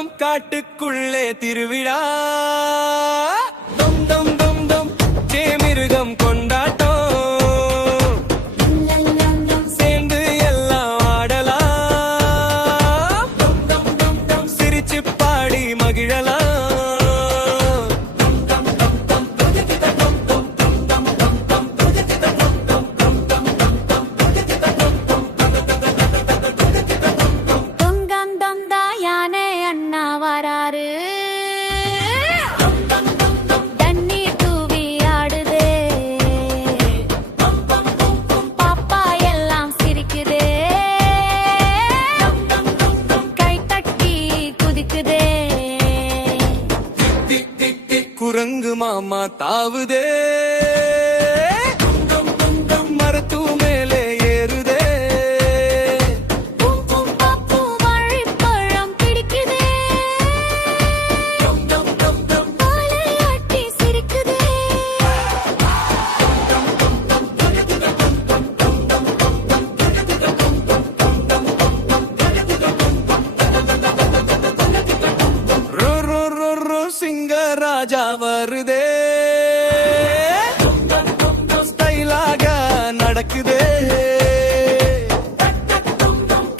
தம் காட்டுக்குள்ளே திருவிழா தம் தம் தம் தம் தேமிருகம் கொண்டாட்டம் சேர்ந்து எல்லாம் ஆடலாம் சிரிச்சு பாடி மகிழலாம் வராரு தண்ணீர் தூவி ஆடுதே பாப்பா எல்லாம் சிரிக்குதே கை தட்டி குதிக்குதே குரங்கு மாமா தாவுதே மரத்து மேலே ஏறுதே சிங்கராஜா வருதே ஸ்டைலாக நடக்குதே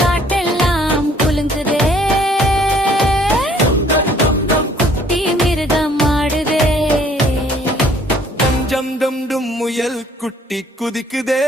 காட்டெல்லாம் குலுங்குதே குட்டி மிருகம் ஆடுதே கொஞ்சம் டும் டும் முயல் குட்டி குதிக்குதே